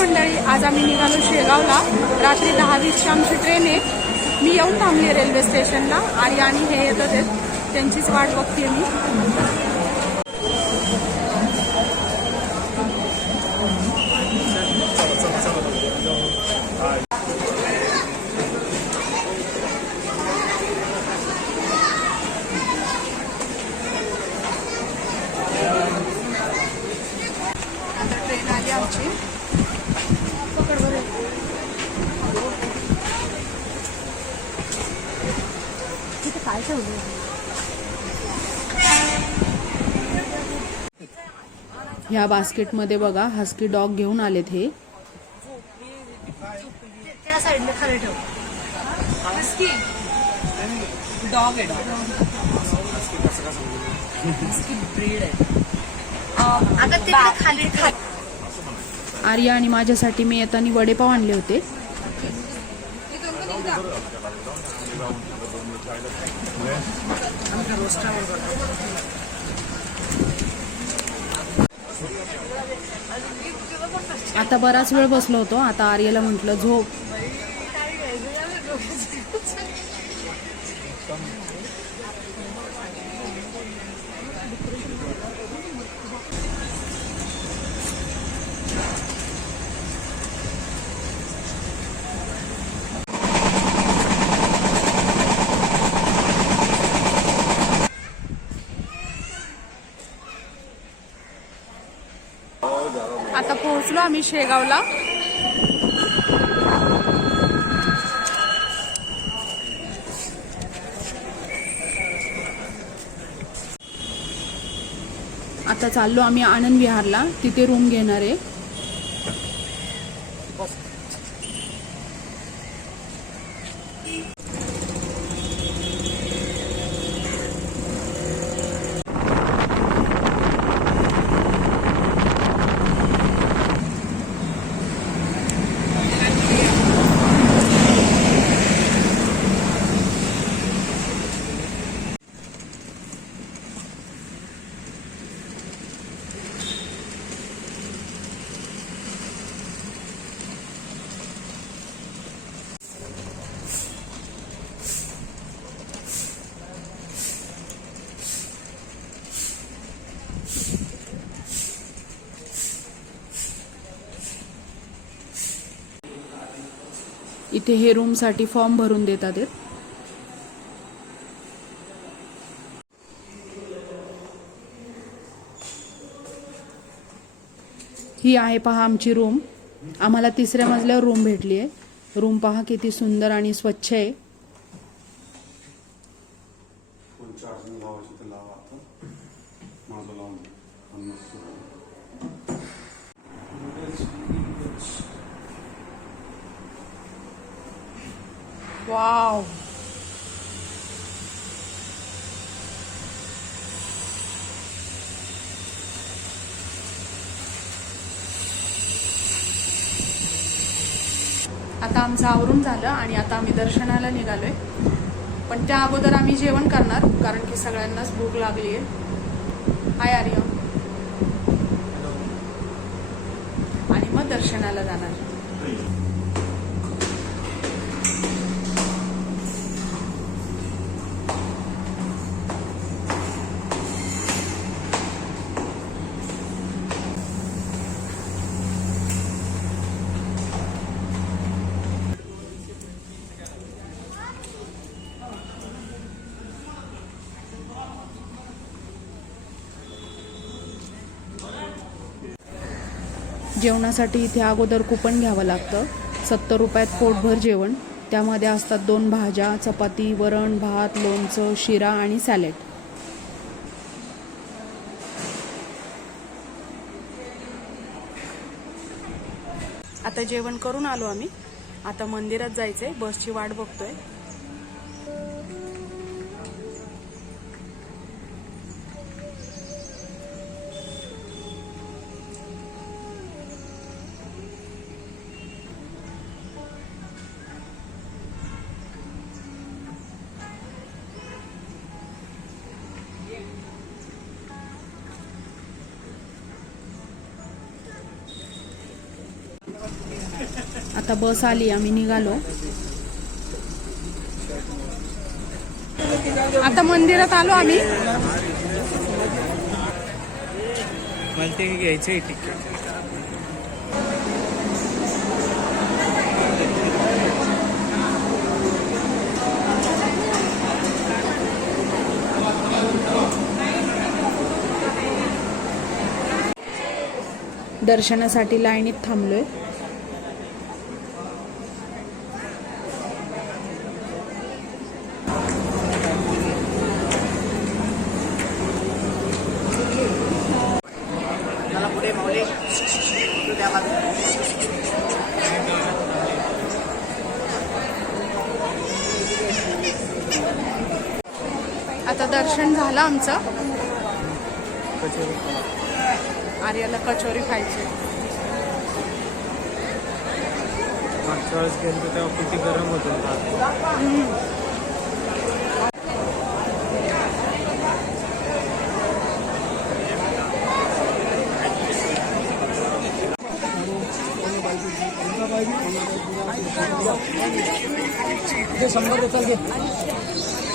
मंडळी आज आम्ही निघालो शेगावला. रात्री दहा वीसची आमची ट्रेन. आहे मी येऊन थांबली रेल्वे स्टेशनला आणि आणि हे येत होते. त्यांचीच वाट बघते मी. ह्या बास्केटमध्ये बघा हस्की डॉग घेऊन आलेत हे. त्या साईडला खाली ठेव. डॉग आहे डॉग. अगं तिकडे खाली खाली आर्या आणि माझ्यासाठी मी येताना वडेपाव आणले होते. आता बराच वेळ बसलो होतो. आता आर्याला म्हटलं झोप. पोहोचलो आम्ही शेगावला. आता चाललो आम्ही आनंद विहारला. तिथे रूम घेणार. आहे इथे हे रूमसाठी फॉर्म भरून देतात आहेत ही आहे पहा आमची रूम आम्हाला तिसऱ्या मजल्यावर रूम भेटली आहे. रूम पहा किती सुंदर आणि स्वच्छ आहे. Thank you. वाव आता आमचं आवरून झालं आणि आता आम्ही दर्शनाला निघालोय. पण त्या अगोदर आम्ही जेवण करणार कारण की सगळ्यांनाच भूक लागली आहे हाय आर्य आणि मग दर्शनाला जाणार. जेवणासाठी इथे अगोदर कुपन घ्यावं लागतं. सत्तर रुपयात पोटभर जेवण. त्यामध्ये असतात दोन भाज्या चपाती वरण भात लोणचं शिरा आणि सॅलेड. आता जेवण करून आलो आम्ही. आता मंदिरात जायचंय. बसची वाट बघतोय. आता बस आली आम्ही निघालो. आता मंदिरात आलो आम्ही. घ्यायचं तिकीट दर्शनासाठी लाईनीत थांबलोय आता दर्शन झालं आमचं. आर्याला कचोरी खायची. मागच्या वेळेस गेलो तेव्हा किती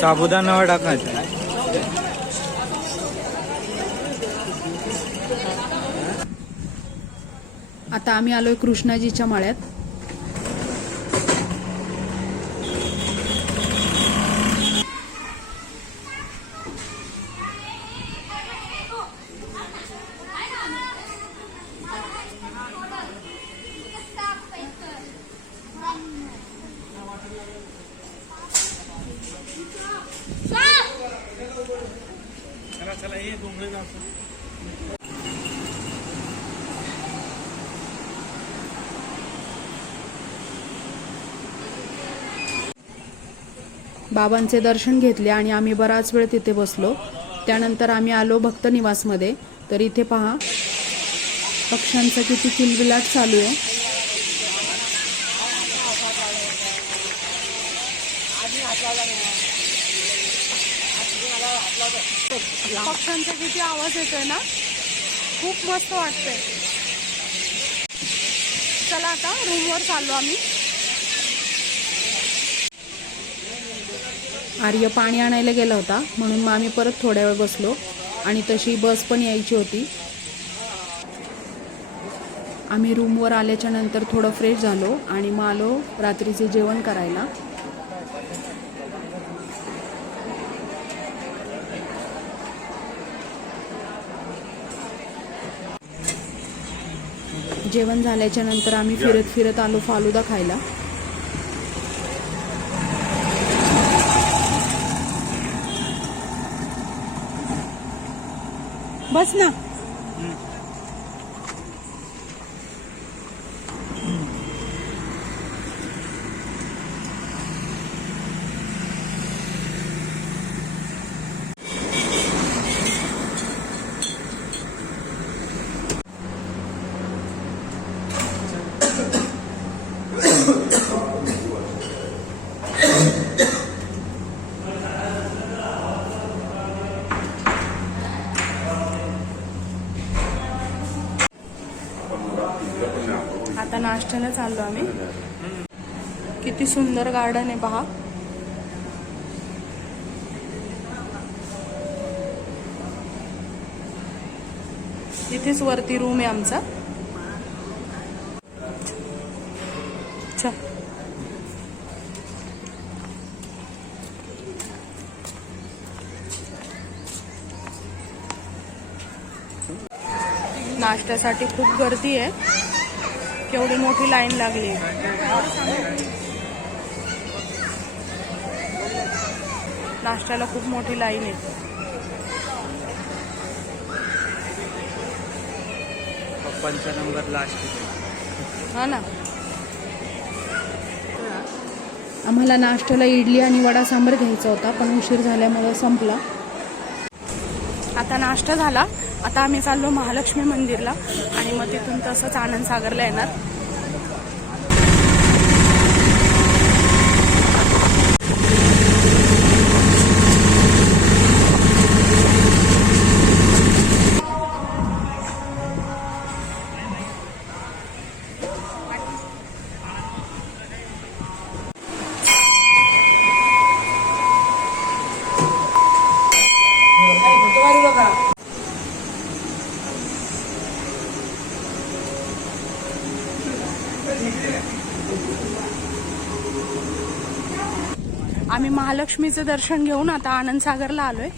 साबुदाणा टाकायचा. आता आम्ही आलोय कृष्णाजीच्या माळ्यात. बाबांचे दर्शन घेतले आणि आम्ही बराच वेळ तिथे बसलो. त्यानंतर आम्ही आलो भक्त निवासमध्ये. तर इथे पहा. पक्ष्यांचा किती किलबिलाट चालू आहे. पक्ष्यांचा किती आवाज येतोय ना? खूप मस्त वाटतंय. चला आता रूमवर चाललो आम्ही. आर्य पाणी आणायला गेला होता म्हणून मग आम्ही परत थोड्या वेळ बसलो आणि तशी बस पण यायची होती. आम्ही रूमवर आल्याच्यानंतर थोडं फ्रेश झालो आणि मग आलो रात्रीचे जेवण करायला. जेवण झाल्याच्यानंतर आम्ही फिरत फिरत आलो फालुदा खायला. बस ना आता नाश्त्याला चाललो आम्ही. किती सुंदर गार्डन आहे पहा. इथेच वरती रूम आहे आमचा. चल. नाश्त्यासाठी खूप गर्दी आहे. केवढी मोठी लाईन लागली. नाश्त्याला खूप मोठी लाईन आहे. पप्पांचा नंबर लास्ट हा ना. आम्हाला नाश्त्याला इडली आणि वडा सांबर घ्यायचा होता पण उशीर झाल्यामुळं संपला. आता नाश्ता झाला. आता आम्ही चाललो महालक्ष्मी मंदिरला आणि मग तिथून तसंच आनंद सागरला येणार. आम्ही महालक्ष्मीचं दर्शन घेऊन आता आनंद सागरला आलोय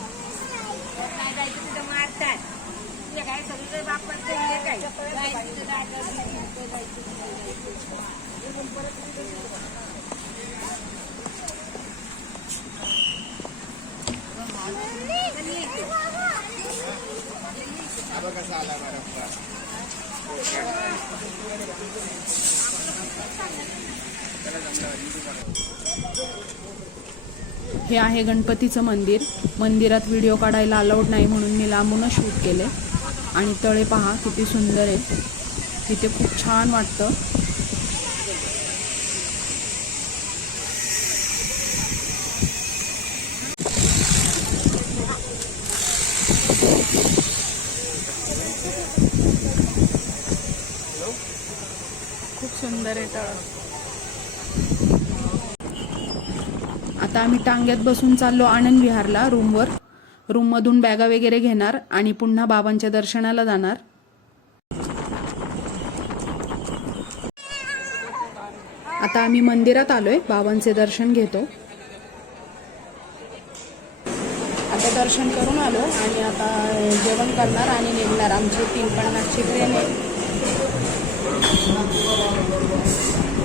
काय जायचं तिथं मारतात तुझ्या काय सगळं वापरते हे काय जायचं तिथं जायचं, तिथं जायचं, तिथं जायचं. हे आहे गणपतीचं मंदिर. मंदिरात व्हिडिओ काढायला अलाउड नाही म्हणून मी लांबूनच शूट केले. आणि तळे पहा किती सुंदर आहे. तिथे खूप छान वाटतं खूप आता आम्ही टांग्यात बसून चाललो आनंद विहारला रूमवर. रूममधून बॅगा वगैरे घेणार आणि पुन्हा बाबांच्या दर्शनाला जाणार. आता आम्ही मंदिरात आलोय बाबांचे दर्शन घेतो. आता दर्शन करून आलो आणि आता जेवण करणार आणि निघणार. आमची तीन पन्नासची ट्रेन आहे. どうもどうも。